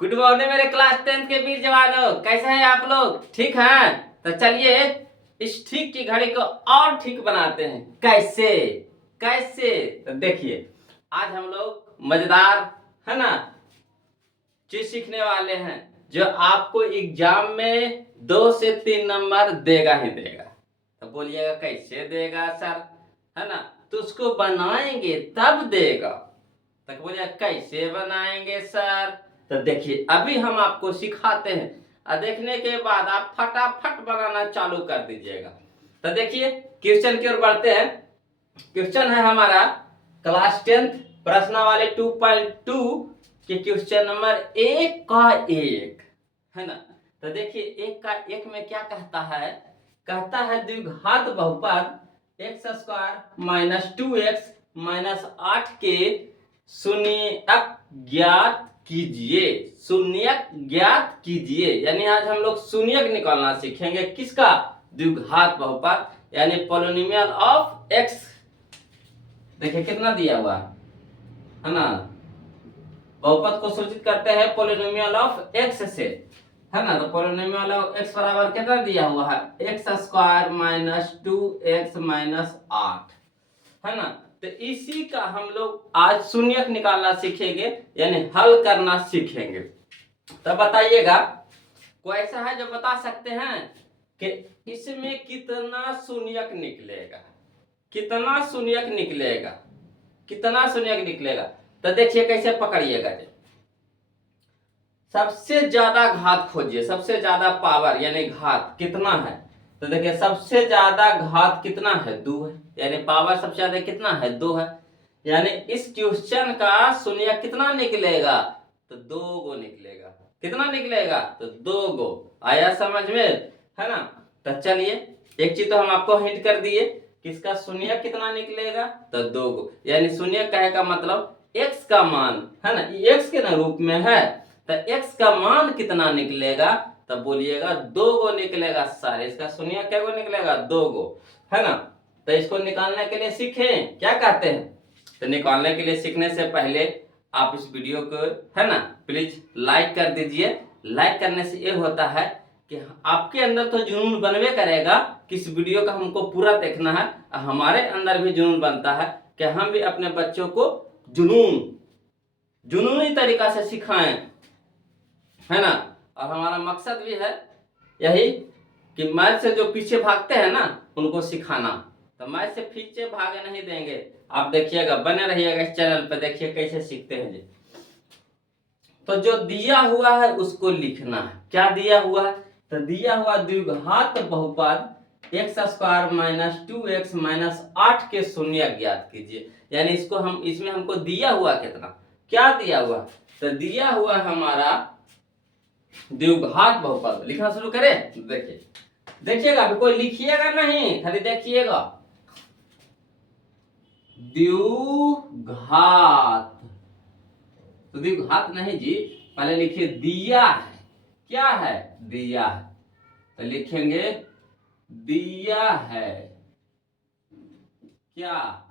Good morning मेरे class 10th के वीर जवानों, कैसे हैं आप लोग? ठीक हैं? तो चलिए इस ठीक की घड़ी को और ठीक बनाते हैं। कैसे कैसे तो देखिए, आज हम लोग मजेदार है ना चीज सीखने वाले हैं, जो आपको एग्जाम में 2 से 3 नंबर देगा ही देगा। तो बोलिएगा कैसे देगा सर, है ना? तो उसको बनाएंगे तब देगा। तक बोलिए कैसे बनाएंगे सर? तो देखिए अभी हम आपको सिखाते हैं और देखने के बाद आप फटाफट बनाना चालू कर दीजिएगा। तो देखिए क्वेश्चन की ओर बढ़ते हैं। क्वेश्चन है हमारा क्लास 10th प्रश्न वाले 2.2 के क्वेश्चन नंबर 1 है ना। तो देखिए 1 में क्या कहता है? कहता है द्विघात बहुपद x square minus 2x minus 8 के शून्यक ज्ञात कीजिए। शून्यक ज्ञात कीजिए यानी आज हम लोग शून्यक निकालना सीखेंगे। किसका? द्विघात बहुपद यानी पोलिनोमियल ऑफ एक्स। देखिए कितना दिया हुआ है ना। बहुपद को सूचित करते हैं पोलिनोमियल ऑफ एक्स से, है ना। तो पोलिनोमियल ऑफ एक्स बराबर कितना दिया हुआ है? X square minus 2x minus 8, है ना। तो इसी का हम लोग आज शून्यक निकालना सीखेंगे यानी हल करना सीखेंगे। तो बताइएगा कोई ऐसा है जो बता सकते हैं कि इसमें कितना शून्यक निकलेगा? कितना शून्यक निकलेगा? कितना शून्यक निकलेगा? तो देखिए कैसे पकड़िएगा। सबसे ज्यादा घात खोजिए, सबसे ज्यादा पावर यानी घात कितना है। तो देखिए सबसे ज्यादा घात कितना है? 2 है, यानी पावर सबसे ज्यादा कितना है? 2 है। यानी इस क्वेश्चन का शून्य कितना निकलेगा? तो 2 गो निकलेगा। कितना निकलेगा? तो 2 गो। आया समझ में, है ना। तो चलिए एक चीज तो हम आपको हिंट कर दिए कि इसका शून्य कितना निकलेगा। तो 2 गो, यानी शून्य कहे का मतलब x का मान, है ना, x के ना रूप में है। तो x का मान कितना निकलेगा? तब बोलिएगा 2 गो निकलेगा सर। इसका शून्य क्या गो निकलेगा? 2 गो, है ना। तो इसको निकालने के लिए सीखें, क्या कहते हैं? तो निकालने के लिए सीखने से पहले आप इस वीडियो को, है ना, प्लीज लाइक कर दीजिए। लाइक करने से ये होता है कि आपके अंदर तो जुनून बनवे करेगा कि इस वीडियो का हमको पूरा देखना है। हमारे अंदर भी जुनून बनता है कि हम भी अपने बच्चों को जुनूनी तरीका से सिखाएं, है ना। और हमारा मकसद भी है यही कि मैथ से जो पीछे भागते हैं ना उनको सिखाना। तो मैथ से पीछे भागे नहीं देंगे। आप देखिएगा, बने रहिएगा इस चैनल पे, देखिए कैसे सीखते हैं जी। तो जो दिया हुआ है उसको लिखना है। क्या दिया हुआ है? तो दिया हुआ द्विघात बहुपद x square minus 2x minus 8 के शून्य ज्ञात कीजिए। यानी इसको हम, इसमें हमको दिया हुआ कितना, क्या दिया हुआ? तो दिया हुआ हमारा द्विघात बहुपद। लिखना शुरू करें। देखिए देखिएगा, अभी कोई लिखिएगा नहीं, खाली देखिएगा। द्विघात, तो द्विघात नहीं जी, पहले लिखिए दिया है। क्या है? दिया है। तो लिखेंगे दिया है क्या?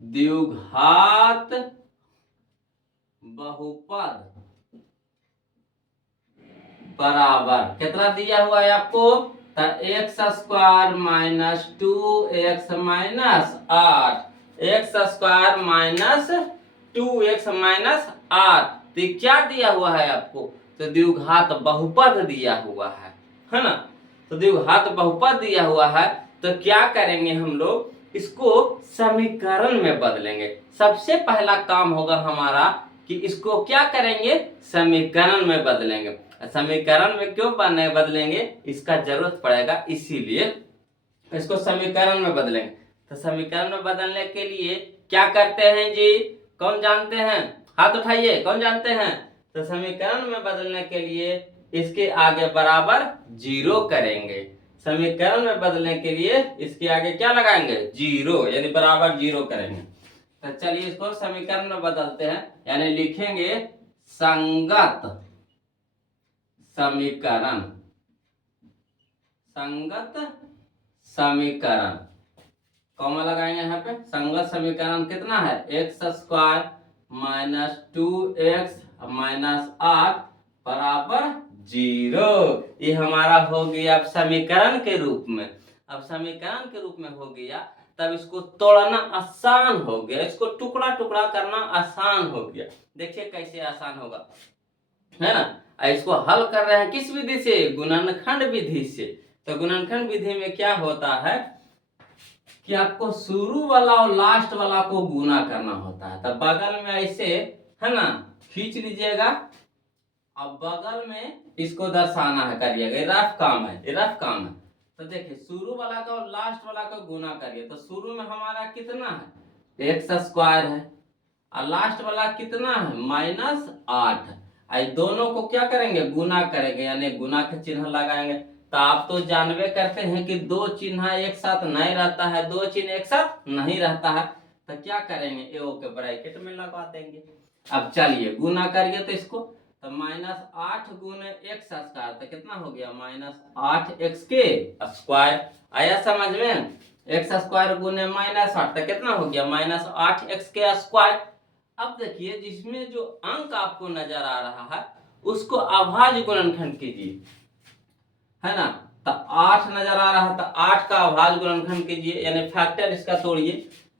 द्विघात बहुपद बराबर कितना दिया हुआ है आपको? तो x square minus 2x minus 8, x square minus 2x minus 8। तो क्या दिया हुआ है आपको? तो द्विघात बहुपद दिया हुआ है ना। तो द्विघात बहुपद दिया हुआ है। तो क्या करेंगे हम लोग? इसको समीकरण में बदलेंगे। सबसे पहला काम होगा हमारा कि इसको क्या करेंगे? समीकरण में बदलेंगे। समीकरण में क्यों बदलेंगे? इसका जरूरत पड़ेगा, इसीलिए इसको समीकरण में बदलेंगे। तो समीकरण में बदलने के लिए क्या करते हैं जी? कौन जानते हैं? हाथ उठाइए, कौन जानते हैं? तो समीकरण में बदलने के लिए इसके आगे बराबर 0 करेंगे। समीकरण में बदलने के लिए इसके आगे क्या लगाएंगे? 0, यानी बराबर 0 करेंगे। तो चलिए इसको समीकरण में बदलते हैं, यानी लिखेंगे संगत समीकरण। संगत समीकरण, कॉमा लगाएंगे यहाँ पे। संगत समीकरण कितना है? एक्स स्क्वायर माइनस 2x अब -8 बराबर 0। ये हमारा हो गया अब समीकरण के रूप में। अब समीकरण के रूप में हो गया, तब इसको तोड़ना आसान हो गया, इसको टुकड़ा टुकड़ा करना आसान हो गया। देखिए कैसे आसान होगा, है ना। इसको हल कर रहे हैं किस विधि से? गुणनखंड विधि से। तो गुणनखंड विधि में क्या होता है कि आपको शुरू वाला और लास्ट वाला को गुना करना होता है। तब बगल में ऐसे, है ना, खींच लीजिएगा। अब बगल में इसको दर्शाना है, करिएगा। ये रफ काम है, ये रफ काम है। तो देखिए शुरू वाला का और लास्ट वाला का गुना करिए। तो शुरू में हमारा कितना है? x² है, और लास्ट वाला कितना है? -8 है। दोनों को क्या करेंगे? गुना करेंगे, यानी गुना का चिन्ह लगाएंगे। तो आप तो जानबे करते हैं कि दो चिन्ह एक साथ नहीं रहता है, दो चिन्ह एक साथ नहीं रहता है। तो क्या करेंगे? ए के ब्रैकेट में लगा देंगे। अब चलिए गुना करिए तो इसको, तो -8 गुने x² तो कितना हो गया? -8x के स्क्वायर। आया समझ में? x² गुने -8 तो कितना हो गया? -8x के स्क्वायर। अब देखिए जिसमें जो अंक आपको नजर आ रहा है उसको अभाज्य गुणनखंड कीजिए, है ना। तो 8 नजर आ रहा है, तो 8 का अभाज्य गुणनखंड कीजिए, यानी फैक्टर इसका तोड़िए।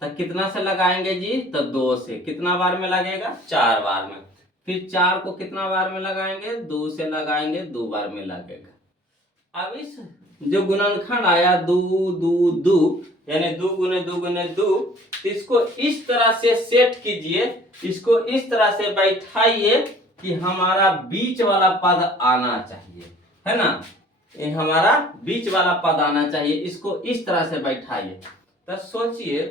तो कितना से लगाएंगे जी? तो 2 से। कितना बार में लगेगा? 4 बार में। फिर 4 को कितना बार में लगाएंगे? 2 से लगाएंगे, 2 बार में लगेगा। अब इस जो गुणनखंड आया 2 2 2, यानी 2 गुने 2 गुने 2, तो इसको इस तरह से सेट कीजिए, इसको इस तरह से बैठाइए कि हमारा बीच वाला पद आना चाहिए, है ना। ये हमारा बीच वाला पद आना चाहिए, इसको इस तरह से बैठाइए। तो सोचिए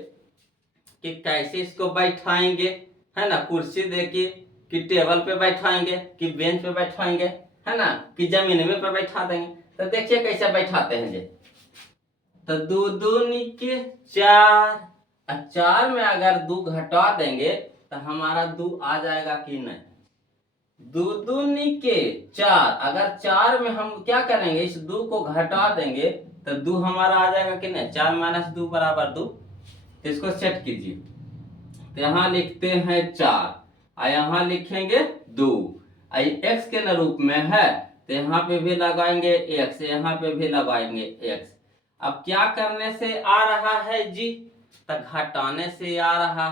कि कैसे इसको बैठाएंगे, है ना। कुर्सी देखिए कि टेबल पे बैठाएंगे, कि बेंच पे बैठाएंगे, है ना, कि जमीन में पे बैठा देंगे। तो देखिए कैसे बैठाते हैं जी। तो 2 दूनी के 4, 4 में अगर 2 घटा देंगे तो हमारा 2 आ जाएगा कि नहीं? 2 दूनी के 4, अगर 4 में हम क्या करेंगे? इस 2 को घटा देंगे तो 2 हमारा आ जाएगा कि नहीं? 4 - 2 बराबर 2। तो इसको सेट कीजिए। तो यहाँ लिखते हैं 4 और यहाँ लिखेंगे 2। x के न रूप में है तो यहाँ पे भी लगाएंगे x, यहाँ पे भी लगाएंगे x। अब क्या करने से आ रहा है जी? तो घटाने से आ रहा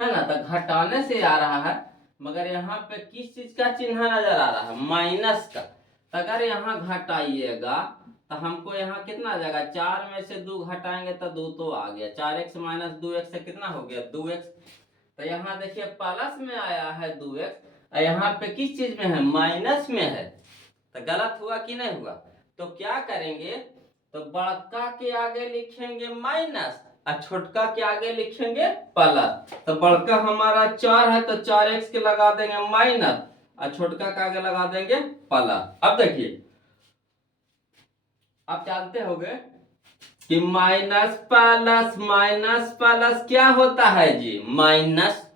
है ना। तो घटाने से आ रहा है, मगर यहाँ पे किस चीज का चिन्ह नजर आ रहा है? माइनस का। तो अगर यहाँ घटाइएगा तो हमको यहाँ कितना आ जाएगा? 4 में से 2 घटाएंगे तो 2 तो आ गया। 4x - 2x से कितना हो गया? 2x। तो यहाँ देखिए प्लस में आया है 2x, और यहाँ पे किस चीज में है? माइनस में है। तो गलत हुआ कि नहीं हुआ? तो क्या करेंगे? तो बड़का के आगे लिखेंगे माइनस और छोटका के आगे लिखेंगे प्लस। तो बड़का हमारा 4 है तो 4x के लगा देंगे माइनस और छोटका के आगे लगा देंगे प्लस। अब देखिए आप जानते होंगे कि माइनस प्लस क्या होता है जी? माइनस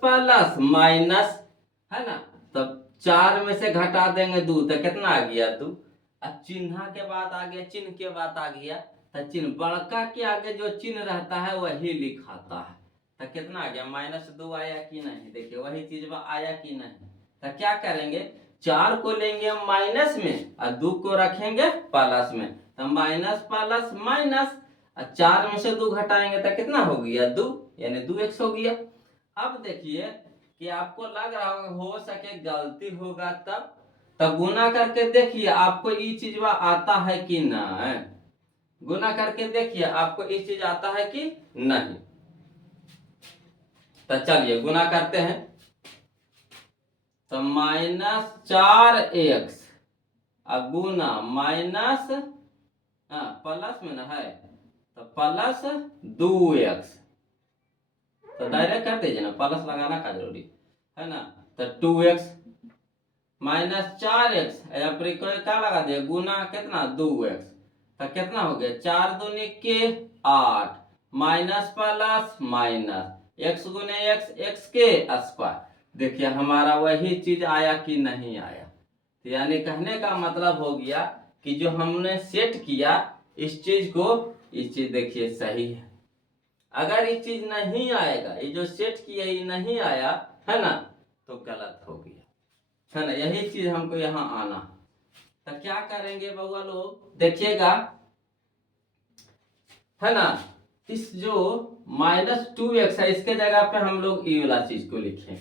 प्लस माइनस, है ना। तब 4 में से घटा देंगे 2 तो कितना आ गया? 2। अब चिन्ह के बाद आ गया, चिन्ह के बाद आ गया। तो चिन्ह बड़का के आगे जो चिन्ह रहता है वही लिखाता है। तो कितना आ गया? -2 आया कि नहीं? देखिए वही चीज आया कि नहीं? तो क्या करेंगे? 4 को लेंगे माइनस में और 2 को रखेंगे प्लस में। तो माइनस प्लस माइनस, 4 में से 2 घटाएंगे तो कितना हो गया? 2, यानी 2x हो गया। अब देखिए कि आपको लग रहा हो सके गलती होगा तब गुना करके देखिए आपको ये चीज आता है कि नहीं। गुना करके देखिए आपको ये चीज आता है कि नहीं। तो चलिए गुना करते हैं। तो -4x गुना माइनस प्लस में ना है तो प्लस 2x। तो डायरेक्ट कर दीजिए ना, प्लस लगाना का जरूरी है ना। तो 2x -4x क्या लगा दिया? गुना कितना? 2x। तो कितना हो गया? 4 दूनी के 8 माइनस प्लस माइनस x गुने x के स्क्वायर। देखिए हमारा वही चीज आया कि नहीं आया? तो यानी कहने का मतलब हो गया कि जो हमने सेट किया इस चीज को, इस चीज देखिए सही है। अगर ये चीज नहीं आएगा, ये जो सेट किया ये नहीं आया, है ना, तो गलत हो गया, है ना। यही चीज हमको यहाँ आना। तो क्या करेंगे बउआ लोग, देखिएगा, है ना। इस जो -2x है इसके जगह पे हम लोग ये वाला चीज को लिखें।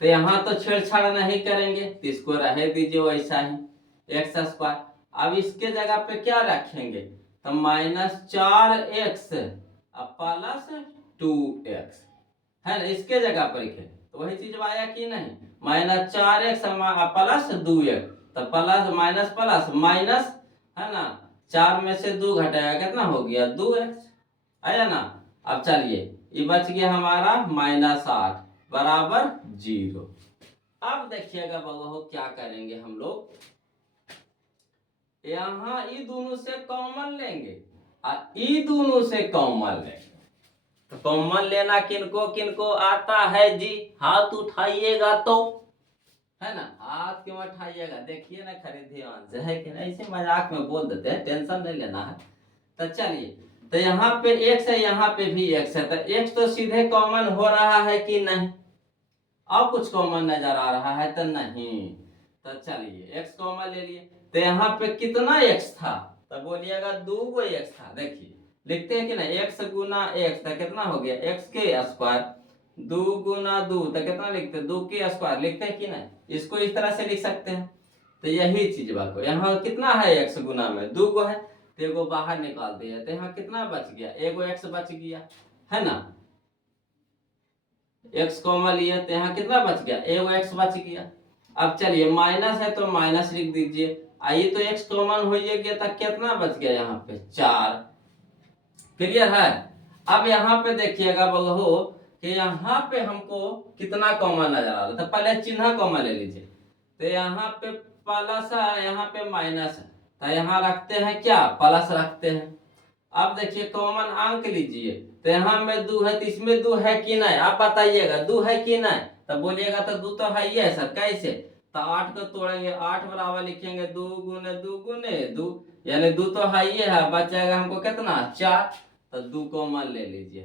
तो यहाँ तो छेड़छाड़ नहीं करेंगे, तो इसको रहे दीजिए वैसा ही x²। अब इसके जगह पे क्या रखेंगे, तो -4x +2x, है ना। इसके जगह पर लिखे तो वही चीज आया कि नहीं, -4x +2x, तो प्लस माइनस प्लस माइनस, है ना। 4 में से 2 घटाया कितना हो गया, 2x आया ना। अब चलिए ये बच गया हमारा -8 बराबर 0। अब देखिएगा बउआ क्या करेंगे हम लोग, यहाँ ये दोनों से कॉमन लेंगे और ये दोनों से कॉमन लेंगे। तो कॉमन लेना किनको किनको आता है जी, हाथ उठाइएगा तो, है ना। हाथ क्यों उठाइएगा, देखिए ना खरीद ध्यान से, है कि नहीं। ऐसे मजाक में बोल देते हैं, टेंशन नहीं लेना है। तो चलिए, तो यहाँ पे x है, यहाँ पे भी x है, तो x तो सीधे कॉमन हो रहा है कि नहीं, और कुछ कॉमन नजर आ रहा है तो नहीं। तो चलिए x कॉमन ले लिए, तो यहाँ पे कितना x था, तो बोलिएगा 2 x था। देखिए लिखते हैं कि ना, x गुना x तो कितना हो गया, x के स्क्वायर, 2 गुना 2 तो कितना लिखते हैं, 2 के स्क्वायर लिखते हैं कि नहीं। इसको इस तरह से लिख सकते हैं। तो यही चीज बात को, यहाँ कितना है x गुना में 2 है, तो एगो बाहर निकाल दिया, तो यहाँ कितना बच गया, एगो x बच गया, है ना। x कॉमन लिए तो यहाँ कितना बच गया, एगो x बच गया। अब चलिए माइनस है तो माइनस लिख दीजिए, आइए तो x कॉमन हो गया, तो कितना बच गया यहाँ पे 4। क्लियर है। अब यहाँ पे देखिएगा बहू कि यहाँ पे हमको कितना कॉमन नजर आ रहा था, पहले चिन्ह कॉमन ले लीजिए। तो यहाँ पे प्लस है, यहाँ पे माइनस है, तो यहाँ रखते हैं क्या, प्लस रखते हैं। अब देखिए कॉमन अंक लीजिए, तो यहाँ में 2 है, तो इसमें 2 है कि नहीं, आप बताइएगा 2 है कि नहीं। तो बोलिएगा तो 2 तो है ही है सर, कैसे, तो 8 को तोड़ेंगे, 8 बराबर लिखेंगे 2 गुने 2 गुने 2, यानी 2 तो है ही है, बच जाएगा हमको कितना 4। तो 2 कॉमन ले लीजिए,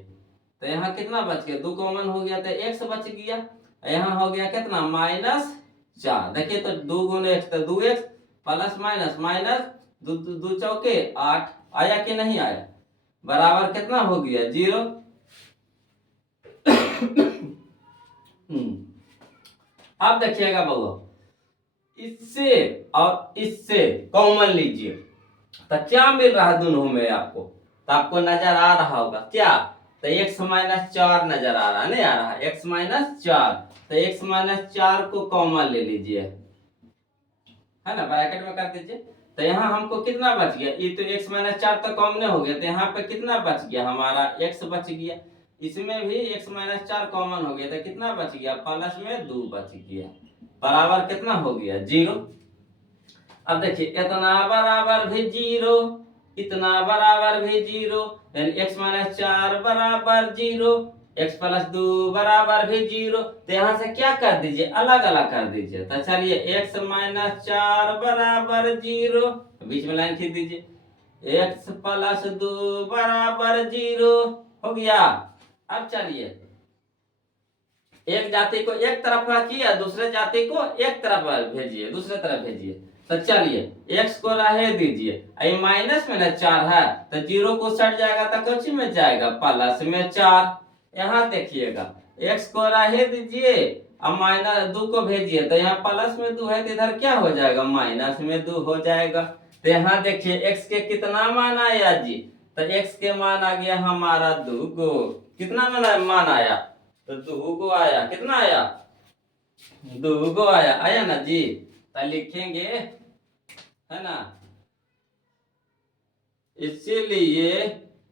तो यहाँ कितना बच गया, 2 कॉमन हो गया तो x बच गया, यहाँ हो गया कितना -4। देखिए तो 2 गुने x तो 2x प्लस माइनस माइनस 2 चौके 8, आया कि नहीं आया, बराबर कितना हो गया 0। अब देखिएगा बउआ, इससे और इससे कॉमन लीजिए, तो क्या मिल रहा है दोनों में आपको, तो आपको नजर आ रहा होगा क्या, तो x -4 नजर आ रहा है, नहीं आ रहा है, x -4, तो x -4 को कॉमन ले लीजिए, है ना, ब्रैकेट में कर दीजिए। तो यहाँ हमको कितना बच गया, ये तो x -4 तो कॉमन हो गया, तो यहाँ पे कितना बच गया हमारा x बच गया, इसमें भी x -4 कॉमन हो गया, तो कितना बच गया, प्लस में 2 बच गया, बराबर कितना हो गया 0। अब देखिए इतना बराबर भी 0, इतना बराबर भी 0, यानी x -4 बराबर 0, x + 2 बराबर भी 0। तो यहाँ से क्या कर दीजिए, अलग अलग कर दीजिए। तो चलिए x -4 बराबर 0, बीच में लाइन खींच दीजिए, x + 2 बराबर 0 हो गया। अब चलिए एक जाति को एक तरफ रखिए, दूसरे जाति को एक तरफ भेजिए, दूसरे तरफ भेजिए। तो चलिए x को रहे दीजिए, ये माइनस में ना 4 है, तो 0 को सट जाएगा तो कुछ में जाएगा, प्लस में 4। यहाँ देखिएगा x को रहे दीजिए अब -2 को भेजिए, तो यहाँ प्लस में 2 है, तो इधर क्या हो जाएगा, माइनस में 2 हो जाएगा। तो यहाँ देखिए x के कितना मान आया जी, तो x के मान आ गया हमारा 2 को, कितना मान आया, तो 2 को आया, कितना आया 2 को आया, आया ना जी। तो लिखेंगे, है ना, इसीलिए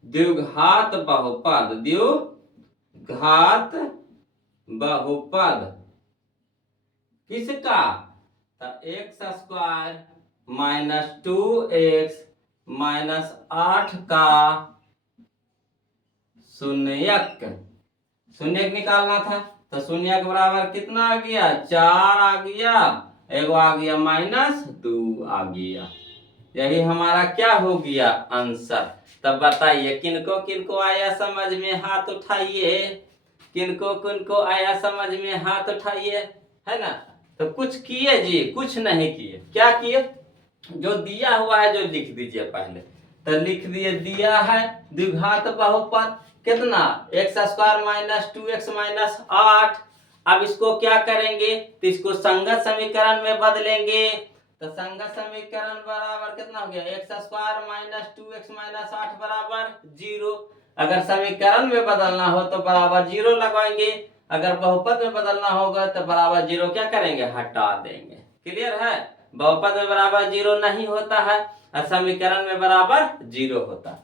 द्विघात बहुपद, द्विघात बहुपद किसका, तो x² -2x -8 का शून्यक, शून्यक निकालना था। तो शून्यक बराबर कितना आ गया, 4 आ गया, एगो आ गया -2 आ गया। यही हमारा क्या हो गया आंसर। तब बताइए किनको किनको आया समझ में, हाथ उठाइए, किनको किनको आया समझ में, हाथ उठाइए। है ना। तो कुछ किए जी, कुछ नहीं किए, क्या किए, जो दिया हुआ है जो लिख दीजिए पहले। तो लिख दिए, दिया है द्विघात बहुपद कितना, x square minus 2x minus 8। अब इसको क्या करेंगे, तो इसको संगत समीकरण में बदलेंगे। तो संगत समीकरण बराबर कितना हो गया, x square minus 2x minus 8 बराबर 0। अगर समीकरण में बदलना हो तो बराबर 0 लगाएंगे, अगर बहुपद में बदलना होगा तो बराबर 0 क्या करेंगे, हटा देंगे। क्लियर है, बहुपद में बराबर 0 नहीं होता है और समीकरण में बराबर 0 होता है।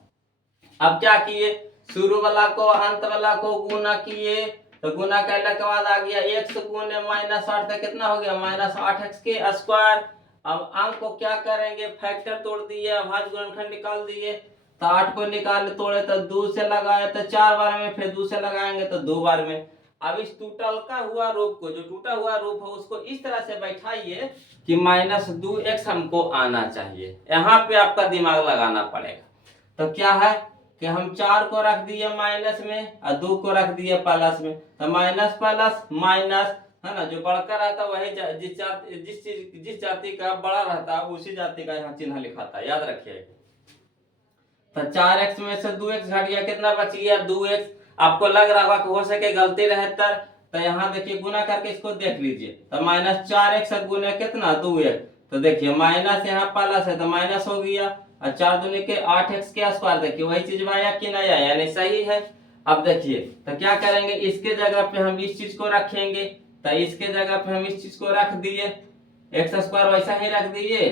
अब क्या किए, शुरू वाला को अंत वाला को गुना किए। तो गुना करने के बाद आ गया x गुने माइनस 8, तो कितना हो गया, माइनस 8x के स्क्वायर। अब अंक को क्या करेंगे, फैक्टर तोड़ दिए, अभाज्य गुणनखंड निकाल दिए। तो 8 को निकाल तोड़े तो 2 से लगाए तो 4 बार में, फिर 2 से लगाएंगे तो 2 बार में। अब इस टूटलका हुआ रूप को, जो टूटा हुआ रूप है उसको इस तरह से बैठाइए कि माइनस 2x हमको आना चाहिए। यहाँ पे आपका दिमाग लगाना पड़ेगा। तो क्या है कि हम 4 को रख दिए माइनस में और 2 को रख दिए प्लस में। तो माइनस प्लस माइनस, है ना, जो बढ़कर रहता है वही जिस जाति का बड़ा रहता है उसी जाति का यहाँ चिन्ह लिखा था, याद रखिए। तो 4x में से 2x घट गया, कितना बच गया, 2x। आपको लग रहा होगा कि हो सके गलती रहे तो यहाँ देखिए गुना करके इसको देख लीजिए। तो माइनस 4x गुने कितना, 2x। तो देखिए माइनस यहाँ प्लस है तो माइनस हो गया, और 4 दूनी के 8x के स्क्वायर, देखिए वही चीज आया कि नहीं आया, यानी सही है। अब देखिए तो क्या करेंगे, इसके जगह पे हम इस चीज को रखेंगे। तो इसके जगह पे हम इस चीज को रख दिए, एक्स स्क्वायर वैसा ही रख दिए,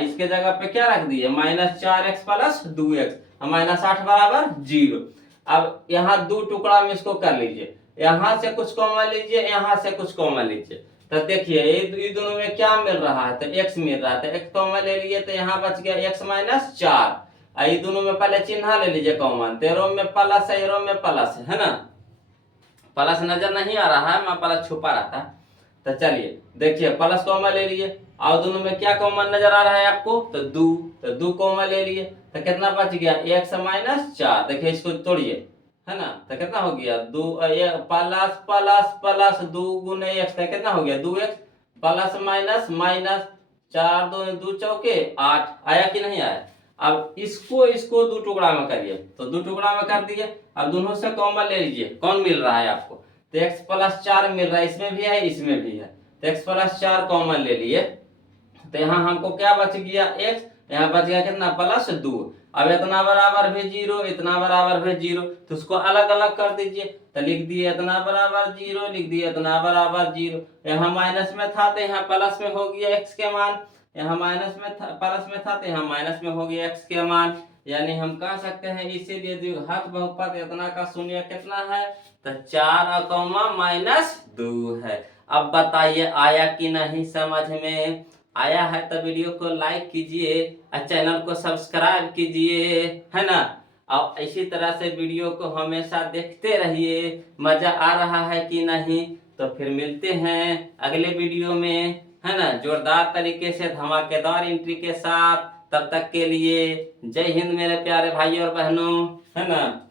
इसके जगह पे क्या रख दिए, minus 4x plus 2x, minus 8 बराबर 0। अब यहाँ 2 टुकड़ा में इसको कर लीजिए, यहाँ से कुछ कॉमन लीजिए, यहाँ से कुछ कॉमन लीजिए। तो देखिए ये दोनों में क्या मिल रहा है, तो x मिल रहा है, तो x कॉमन ले लिए तो यहाँ बच गया x माइनस 4। ये दोनों में पहले चिन्ह ले लीजिए कॉमन, तेरह में प्लस है, एरो में प्लस है ना, प्लस नजर नहीं आ रहा है, मैं प्लस छुपा रहता है। तो चलिए देखिए प्लस कॉमन ले लिए, और दोनों में क्या कॉमन नजर आ रहा है आपको, तो 2, तो 2 कॉमन ले लिए, तो कितना बच गया, x माइनस 4। देखिए इसको तोड़िए, है ना, तो कितना हो गया, 2 प्लस प्लस प्लस 2 गुने x, तो कितना हो गया, 2x प्लस माइनस माइनस 4 2 चौके 8, आया कि नहीं आया। अब इसको 2 टुकड़ा में करिए, तो 2 टुकड़ा में कर दिए। अब दोनों से कॉमन ले लीजिए, कौन मिल रहा है आपको, तो x प्लस 4 मिल रहा है, इसमें भी है इसमें भी है, तो x प्लस 4 कॉमन ले लिए। तो यहाँ हमको क्या बच गया, x, यहाँ बच गया कितना, प्लस 2। अब इतना बराबर भी 0, इतना बराबर भी 0, तो उसको अलग अलग कर दीजिए। तो लिख दिए इतना बराबर 0, लिख दिए इतना बराबर 0। यहाँ माइनस में था तो यहाँ प्लस में हो गया x के मान, यहाँ माइनस में था, प्लस में था तो यहाँ माइनस में हो गया x के मान। यानी हम कह सकते हैं इसीलिए द्विघात बहुपद इतना का शून्य कितना है, तो 4 माइनस 2 है। अब बताइए आया कि नहीं समझ में, आया है तो वीडियो को लाइक कीजिए और चैनल को सब्सक्राइब कीजिए, है ना। और इसी तरह से वीडियो को हमेशा देखते रहिए, मजा आ रहा है कि नहीं। तो फिर मिलते हैं अगले वीडियो में, है ना, जोरदार तरीके से धमाकेदार एंट्री के साथ। तब तक के लिए जय हिंद मेरे प्यारे भाई और बहनों, है ना।